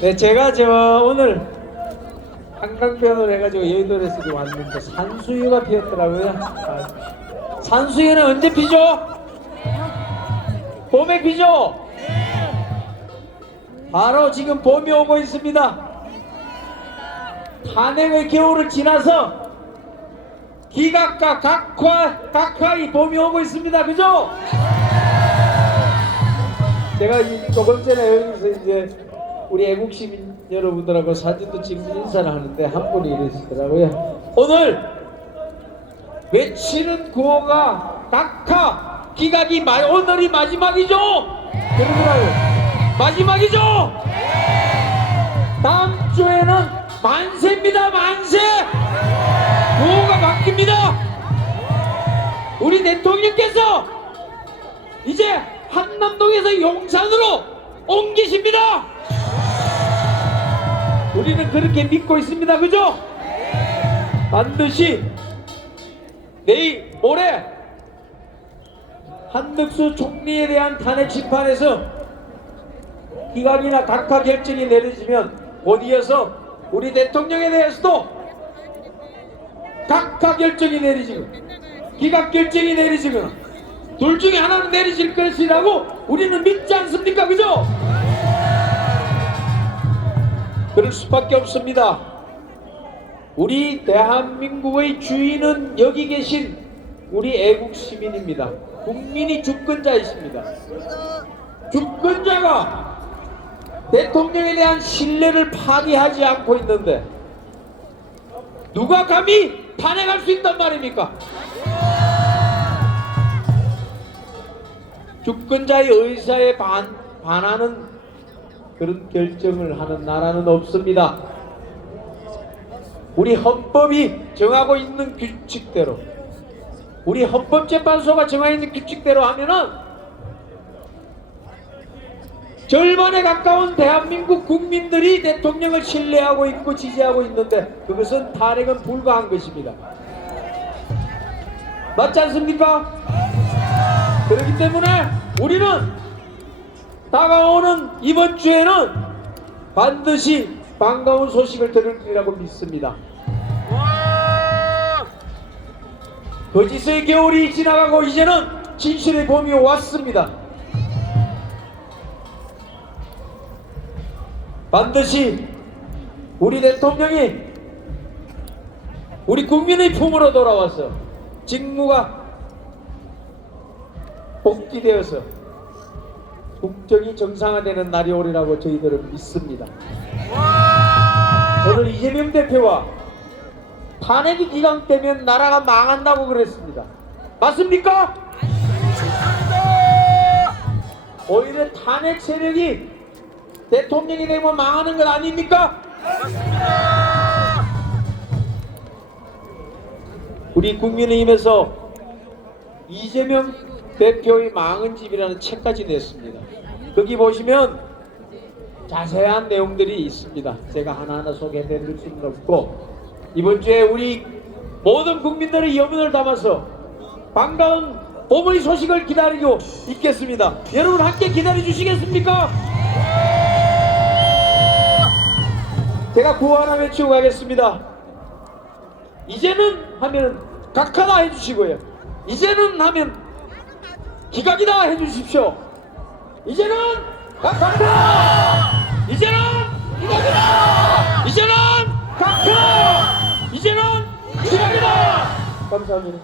네, 제가 저 오늘 한강변을 해가지고 여의도에서 좀 왔는데 산수유가 피었더라고요. 아, 산수유는 언제 피죠? 봄에 피죠? 바로 지금 봄이 오고 있습니다. 탄핵의 겨울을 지나서 기각과 각화, 각하의 봄이 오고 있습니다. 그죠? 제가 이 조금 전에 여기서 이제 우리 애국 시민 여러분들하고 사진도 찍는 인사를 하는데 한 분이 이러시더라고요. 오늘 외치는 구호가 각하 기각이 마, 오늘이 마지막이죠. 그러더라고요. 마지막이죠. 다음 주에는 만세입니다. 만세. 구호가 바뀝니다. 우리 대통령께서 이제 한남동에서 용산으로 옮기십니다. 우리는 그렇게 믿고 있습니다. 그죠? 반드시 내일 모레 한덕수 총리에 대한 탄핵 심판에서 기각이나 각하 결정이 내려지면 곧 이어서 우리 대통령에 대해서도 각하 결정이 내리지고 기각 결정이 내리지면 둘 중에 하나는 내리질 것이라고 우리는 믿지 않습니까? 그죠? 그럴 수밖에 없습니다. 우리 대한민국의 주인은 여기 계신 우리 애국 시민입니다. 국민이 주권자이십니다. 주권자가 대통령에 대한 신뢰를 파기하지 않고 있는데 누가 감히 탄핵할 수 있단 말입니까? 주권자의 의사에 반, 반하는 그런 결정을 하는 나라는 없습니다. 우리 헌법이 정하고 있는 규칙대로 우리 헌법재판소가 정하고 있는 규칙대로 하면은 절반에 가까운 대한민국 국민들이 대통령을 신뢰하고 있고 지지하고 있는데 그것은 탄핵은 불가한 것입니다. 맞지 않습니까? 그렇기 때문에 우리는 다가오는 이번 주에는 반드시 반가운 소식을 들으리라고 믿습니다. 거짓의 겨울이 지나가고 이제는 진실의 봄이 왔습니다. 반드시 우리 대통령이 우리 국민의 품으로 돌아와서 직무가 복귀되어서 국정이 정상화되는 날이 오리라고 저희들은 믿습니다. 오늘 이재명 대표와 탄핵이 기각되면 나라가 망한다고 그랬습니다. 맞습니까? 오히려 탄핵 세력이 대통령이 되면 망하는 것 아닙니까? 우리 국민의힘에서 이재명 대표의 망은 집이라는 책까지 냈습니다. 거기 보시면 자세한 내용들이 있습니다. 제가 하나하나 소개해드릴 수는 없고 이번 주에 우리 모든 국민들의 염원을 담아서 반가운 봄의 소식을 기다리고 있겠습니다. 여러분 함께 기다려 주시겠습니까? 제가 구호 하나 외치고 가겠습니다. 이제는 하면 각하다 해주시고요. 이제는 하면 기각이다 해주십시오. 이제는 각하다! 이제는 기각이다! 이제는 각하! 이제는 기각이다! 감사합니다.